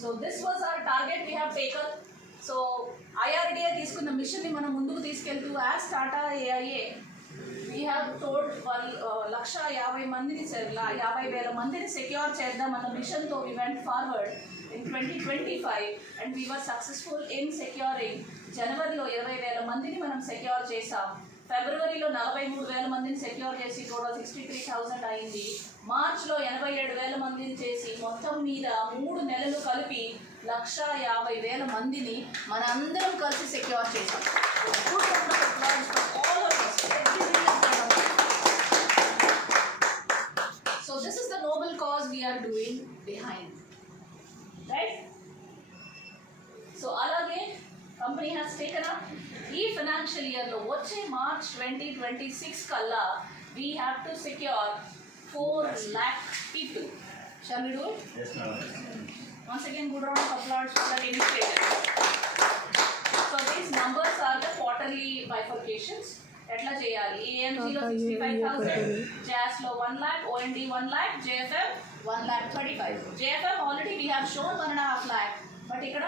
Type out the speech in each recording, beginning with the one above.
So this was our target we have taken. So IRDA తీసుకున్న machine ని మనం ముందుకు తీసుకెళ్తూ as Tata AIA we have told 1,50,000 మందిని 50,000 మందిని సెక్యూర్ చేద్దామన్న మిషన్ తో we went forward in 2025 and we were successful in securing. జనవరిలో 20,000 మందిని మనం సెక్యూర్ చేసాం. ఫిబ్రవరిలో 43,000 మందిని సెక్యూర్ చేసి టోటల్ 63,000 అయింది. మార్చ్లో 87,000 మందిని చేసి మొత్తం మీద 3 నెలలు కలిపి 1,50,000 మందిని మనందరం కలిసి సెక్యూర్ చేసాం. So this is the noble cause we are doing behind, right? So alage company has taken up ఈ ఫైనాన్షియల్ ఇయర్ లో వచ్చే మార్చ్ 2026 కల్లా we have to secure 4 lakh people. Shall we do it? Yes, ma'am. Once again, good round of applause for that initiative. So these numbers are the quarterly bifurcations. ఎట్లా చేయాలి? AMG లో 65,000, JAS లో 1 lakh, OND 1 lakh, JFM 1,35,000. JFM already we have shown 1.5 lakh. But ఇక్కడ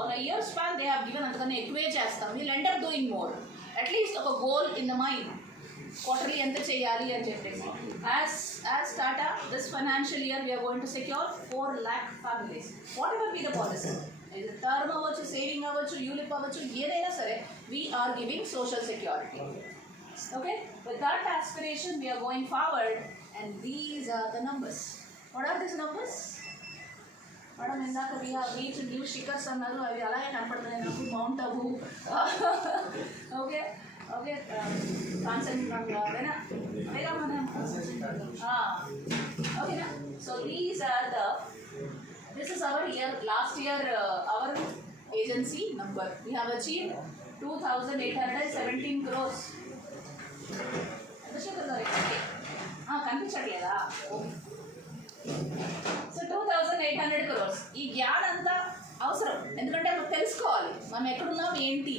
on a year span they have given అంతకన్నా ఎక్కువే చేస్తాం. We'll end up doing more. At least ఒక goal in the mind. Quarterly ఎంత చేయాలి అని చెప్పేసి. As Tata, this financial year we are going to secure 4 lakh families. Whatever be the policy. ఇది term అవ్వచ్చు, సేవింగ్ అవ్వచ్చు, యూలిప్ అవ్వచ్చు, ఏదైనా సరే we are giving social security. Okay? With that aspiration we are going forward and these are the numbers. What are these numbers? Madam ఇందాక we have reached new shikhars అన్నారు, అవి అలాగే కనపడుతున్నాయి నాకు. Mount Abu, okay okay, concentrate అదేనా, అదేగా మనం ఓకేనా. So these are the, this is our year, last year our agency number. We have achieved 2,817 crores. Chandrashekhar గారు కనిపించట్లేదా? ఓకే. So 2,800 crores. ఈ జ్ఞానం అంతా అవసరం, ఎందుకంటే మనం తెలుసుకోవాలి మనం ఎక్కడున్నాం ఏంటి.